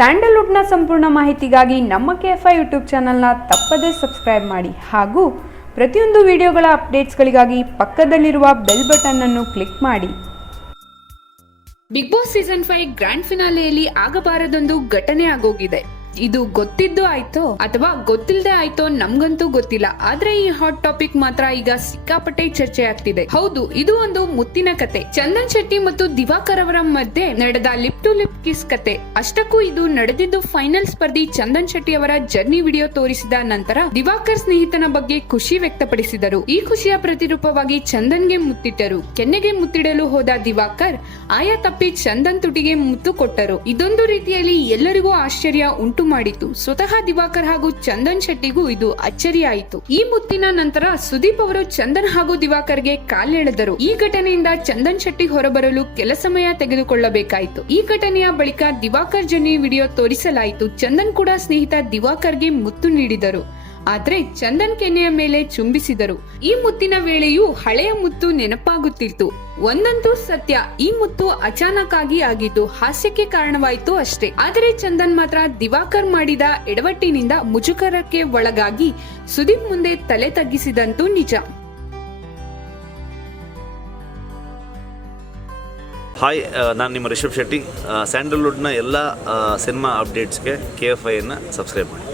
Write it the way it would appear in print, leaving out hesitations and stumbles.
ಸ್ಯಾಂಡಲ್ವುಡ್ನ ಸಂಪೂರ್ಣ ಮಾಹಿತಿಗಾಗಿ ನಮ್ಮ KFI ಯೂಟ್ಯೂಬ್ ಚಾನಲ್ನ ತಪ್ಪದೇ ಸಬ್ಸ್ಕ್ರೈಬ್ ಮಾಡಿ ಹಾಗೂ ಪ್ರತಿಯೊಂದು ವಿಡಿಯೋಗಳ ಅಪ್ಡೇಟ್ಸ್ಗಳಿಗಾಗಿ ಪಕ್ಕದಲ್ಲಿರುವ ಬೆಲ್ ಬಟನ್ ಅನ್ನು ಕ್ಲಿಕ್ ಮಾಡಿ. ಬಿಗ್ ಬಾಸ್ ಸೀಸನ್ 5 ಗ್ರ್ಯಾಂಡ್ ಫಿನಾಲೆಯಲ್ಲಿ ಆಗಬಾರದೊಂದು ಘಟನೆ ಆಗೋಗಿದೆ. ಇದು ಗೊತ್ತಿದ್ದು ಆಯ್ತೋ ಅಥವಾ ಗೊತ್ತಿಲ್ಲದೆ ಆಯ್ತೋ ನಮ್ಗಂತೂ ಗೊತ್ತಿಲ್ಲ. ಆದ್ರೆ ಈ ಹಾಟ್ ಟಾಪಿಕ್ ಮಾತ್ರ ಈಗ ಸಿಕ್ಕಾಪಟ್ಟೆ ಚರ್ಚೆ ಆಗ್ತಿದೆ. ಹೌದು, ಇದು ಒಂದು ಮುತ್ತಿನ ಕತೆ. ಚಂದನ್ ಶೆಟ್ಟಿ ಮತ್ತು ದಿವಾಕರ್ ಅವರ ಮಧ್ಯೆ ನಡೆದ ಲಿಪ್ ಟು ಲಿಪ್ ಕಿಸ್ ಕತೆ. ಅಷ್ಟಕ್ಕೂ ಇದು ನಡೆದಿದ್ದು ಫೈನಲ್ ಸ್ಪರ್ಧಿ ಚಂದನ್ ಶೆಟ್ಟಿ ಅವರ ಜರ್ನಿ ವಿಡಿಯೋ ತೋರಿಸಿದ ನಂತರ ದಿವಾಕರ್ ಸ್ನೇಹಿತನ ಬಗ್ಗೆ ಖುಷಿ ವ್ಯಕ್ತಪಡಿಸಿದರು. ಈ ಖುಷಿಯ ಪ್ರತಿರೂಪವಾಗಿ ಚಂದನ್ಗೆ ಮುತ್ತಿಟ್ಟರು. ಕೆನ್ನೆಗೆ ಮುತ್ತಿಡಲು ಹೋದ ದಿವಾಕರ್ ಆಯ ತಪ್ಪಿ ಚಂದನ್ ತುಟಿಗೆ ಮುತ್ತು ಕೊಟ್ಟರು. ಇದೊಂದು ರೀತಿಯಲ್ಲಿ ಎಲ್ಲರಿಗೂ ಆಶ್ಚರ್ಯ ಉಂಟು ಮಾಡಿತು. ಸ್ವತಃ ದಿವಾಕರ್ ಹಾಗೂ ಚಂದನ್ ಶೆಟ್ಟಿಗೂ ಇದು ಅಚ್ಚರಿಯಾಯಿತು. ಈ ಮುತ್ತಿನ ನಂತರ ಸುದೀಪ್ ಅವರು ಚಂದನ್ ಹಾಗೂ ದಿವಾಕರ್ಗೆ ಕಾಲೆಳೆದರು. ಈ ಘಟನೆಯಿಂದ ಚಂದನ್ ಶೆಟ್ಟಿ ಹೊರಬರಲು ಕೆಲ ಸಮಯ ತೆಗೆದುಕೊಳ್ಳಬೇಕಾಯಿತು. ಈ ಘಟನೆಯ ಬಳಿಕ ದಿವಾಕರ್ ಜರ್ನಿ ವಿಡಿಯೋ ತೋರಿಸಲಾಯಿತು. ಚಂದನ್ ಕೂಡ ಸ್ನೇಹಿತ ದಿವಾಕರ್ಗೆ ಮುತ್ತು ನೀಡಿದರು. ಆದ್ರೆ ಚಂದನ್ ಕೆನ್ನೆಯ ಮೇಲೆ ಚುಂಬಿಸಿದರು. ಈ ಮುತ್ತಿನ ವೇಳೆಯೂ ಹಳೆಯ ಮುತ್ತು ನೆನಪಾಗುತ್ತಿತ್ತು. ಒಂದಂತೂ ಸತ್ಯ, ಈ ಮುತ್ತು ಅಚಾನಕ್ ಆಗಿ ಆಗಿದ್ದು ಹಾಸ್ಯಕ್ಕೆ ಕಾರಣವಾಯಿತು ಅಷ್ಟೇ. ಆದರೆ ಚಂದನ್ ಮಾತ್ರ ದಿವಾಕರ್ ಮಾಡಿದ ಎಡವಟ್ಟಿನಿಂದ ಮುಜುಗರಕ್ಕೆ ಒಳಗಾಗಿ ಸುದೀಪ್ ಮುಂದೆ ತಲೆ ತಗ್ಗಿಸಿದಂತೂ ನಿಜ. ಹಾಯ್, ನಾನು ನಿಮ್ಮ ರಿಷಬ್ ಶೆಟ್ಟಿ. ಸ್ಯಾಂಡಲ್ವುಡ್ನ ಎಲ್ಲ ಸಿನಿಮಾ ಅಪ್ಡೇಟ್ಸ್ಗೆ KFIನ ಸಬ್ಸ್ಕ್ರೈಬ್ ಮಾಡಿ.